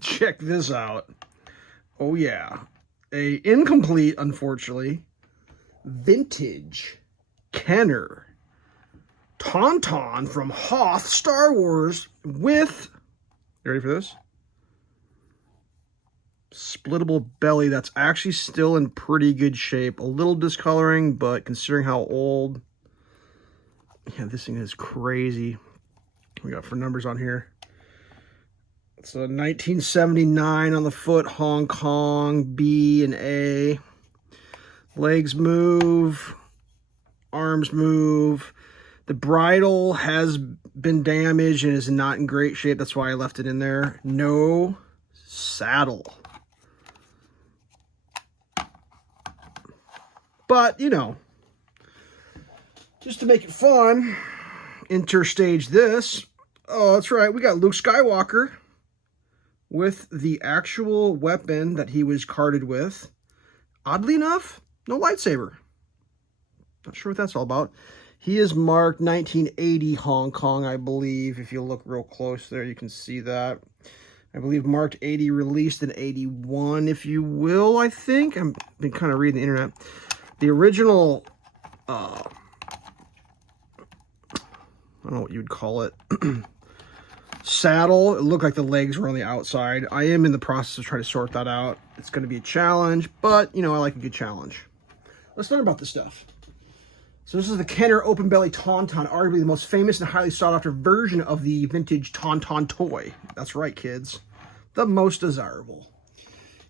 Check this out. Oh yeah. A incomplete, unfortunately, vintage Kenner Tauntaun from Hoth Star Wars with, you ready for this? Splittable belly that's actually still in pretty good shape. A little discoloring, but considering how old, yeah, this thing is crazy. We got for numbers on here. It's a 1979 on the foot, Hong Kong, B and A. Legs move, arms move. The bridle has been damaged and is not in great shape. That's why I left it in there. No saddle. But, you know, just to make it fun, interstage this. Oh, that's right. We got Luke Skywalker with the actual weapon that he was carded with. Oddly enough, no lightsaber. Not sure what that's all about. He is marked 1980 Hong Kong, I believe. If you look real close there, you can see that. I believe marked 80, released in 81, if you will, I think. I've been kind of reading the internet. The original, I don't know what you'd call it, saddle, it looked like the legs were on the outside. I am in the process of trying to sort that out. It's going to be a challenge, but, you know, I like a good challenge. Let's learn about this stuff. So this is the Kenner Open Belly Tauntaun, arguably the most famous and highly sought after version of the vintage Tauntaun toy. That's right, kids. The most desirable.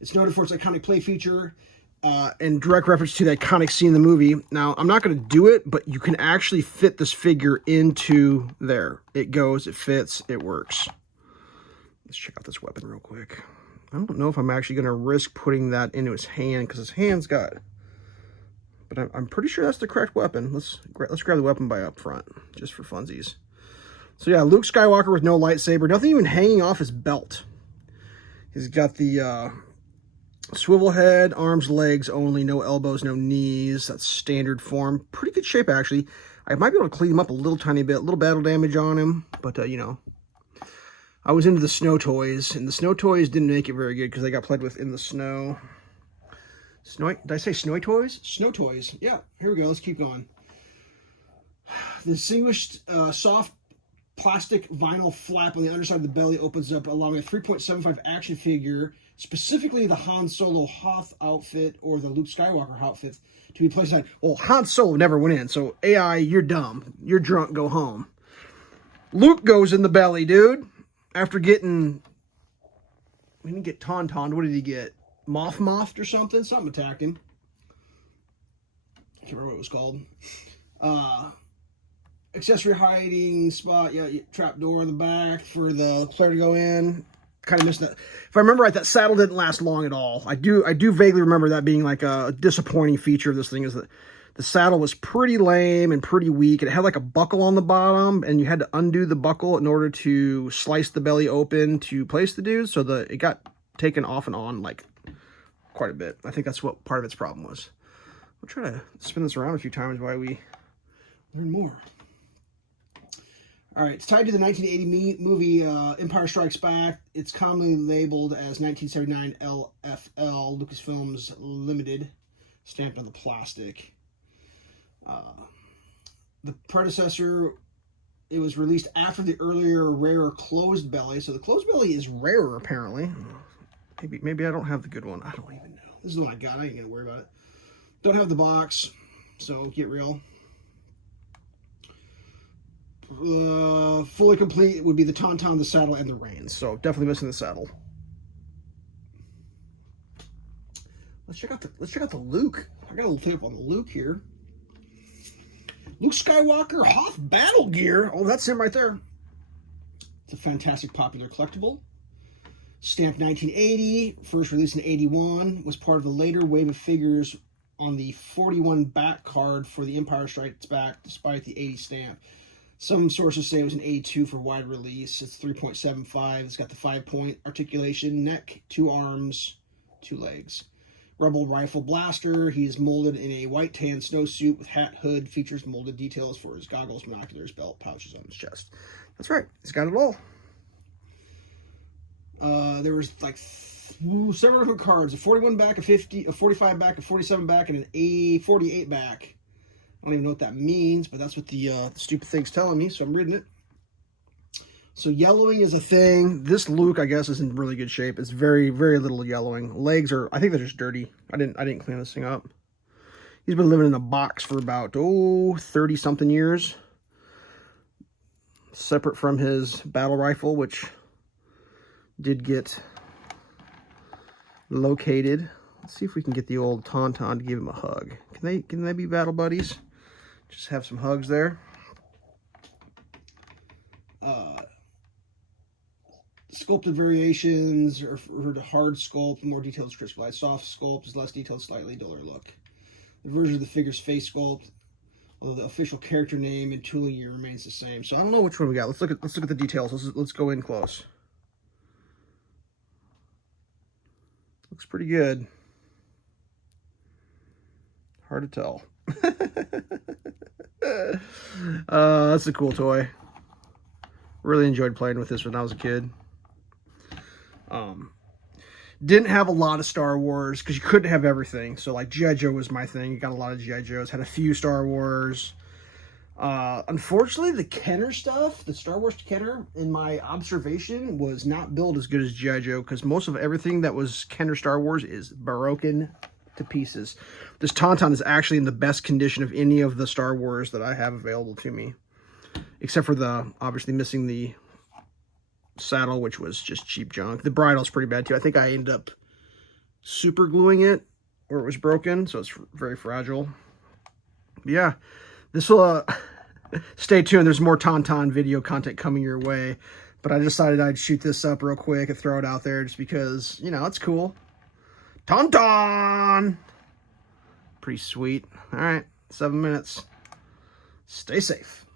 It's noted for its iconic play feature and direct reference to the iconic scene in the movie. Now, I'm not going to do it, but you can actually fit this figure into there. It goes, it fits, it works. Let's check out this weapon real quick. I don't know if I'm actually going to risk putting that into his hand because his hand's got... But I'm pretty sure that's the correct weapon. Let's grab the weapon by up front, just for funsies. So yeah, Luke Skywalker with no lightsaber. Nothing even hanging off his belt. He's got the swivel head, arms, legs only, no elbows, no knees. That's standard form. Pretty good shape, actually. I might be able to clean him up a little tiny bit. A little battle damage on him. But, you know, I was into the snow toys. And the snow toys didn't make it very good because they got played with in the snow. Did I say snow toys? Snow toys. Yeah, here we go. Let's keep going. The distinguished soft plastic vinyl flap on the underside of the belly opens up, allowing a 3.75 action figure, specifically the Han Solo Hoth outfit or the Luke Skywalker outfit, to be placed on. Well, Han Solo never went in, so AI, you're dumb. You're drunk, go home. Luke goes in the belly, dude. After getting... We didn't get Tauntaun. What did he get? Mouthed or something? Something attacked him. I can't remember what it was called. Accessory hiding spot. Yeah, trap door in the back for the player to go in. Kind of missed that. If I remember right, that saddle didn't last long at all. I do vaguely remember that being like a disappointing feature of this thing, is that the saddle was pretty lame and pretty weak. It had like a buckle on the bottom, and you had to undo the buckle in order to slice the belly open to place the dude. So it got taken off and on like quite a bit. I think that's what part of its problem was. We'll try to spin this around a few times while we learn more. All right, it's tied to the 1980 movie Empire Strikes Back. It's commonly labeled as 1979 LFL, Lucasfilms Limited, stamped on the plastic. The predecessor, it was released after the earlier, rarer closed belly. So the closed belly is rarer, apparently. Maybe I don't have the good one. I don't even know. This is the one I got. I ain't gonna worry about it. Don't have the box, so get real. Fully complete would be the Tauntaun, the saddle, and the reins. So definitely missing the saddle. Let's check out the Luke. I got a little tape on the Luke here. Luke Skywalker Hoth Battle Gear. Oh, that's him right there. It's a fantastic popular collectible. Stamped 1980, first released in 81, was part of the later wave of figures on the 41 back card for the Empire Strikes Back, despite the 80 stamp. Some sources say it was an 82 for wide release. It's 3.75. It's got the 5-point articulation, neck, 2 arms, 2 legs. Rebel rifle blaster. He's molded in a white tan snowsuit with hat, hood, features molded details for his goggles, binoculars, belt, pouches on his chest. That's right. He's got it all. There was like several different cards: a 41 back, a 50, a 45 back, a 47 back, and an A48 back. I don't even know what that means, but that's what the stupid thing's telling me, so I'm reading it. So yellowing is a thing. This Luke, I guess, is in really good shape. It's very, very little yellowing. Legs are, I think they're just dirty. I didn't clean this thing up. He's been living in a box for about 30-something years. Separate from his battle rifle, which did get located. Let's see if we can get the old Tauntaun to give him a hug. Can they be battle buddies? Just have some hugs there. Sculpted variations are for the hard sculpt, more detailed description. Soft sculpt is less detailed, slightly duller look. The version of the figure's face sculpt, although the official character name and tooling year remains the same. So I don't know which one we got. Let's look at the details. Let's go in close. Looks pretty good. Hard to tell. That's a cool toy. Really enjoyed playing with this when I was a kid. Didn't have a lot of Star Wars because you couldn't have everything. So like G.I. Joe was my thing. Got a lot of G.I. Joes. Had a few Star Wars. Unfortunately, the Kenner stuff, the Star Wars Kenner, in my observation, was not built as good as G.I. Joe because most of everything that was Kenner Star Wars is broken to pieces. This Tauntaun is actually in the best condition of any of the Star Wars that I have available to me. Except for obviously missing the saddle, which was just cheap junk. The bridle's pretty bad too. I think I ended up super gluing it where it was broken, so it's very fragile. But yeah, this will stay tuned. There's more Tauntaun video content coming your way, but I decided I'd shoot this up real quick and throw it out there just because, you know, it's cool. Tauntaun! Pretty sweet. All right, 7 minutes. Stay safe.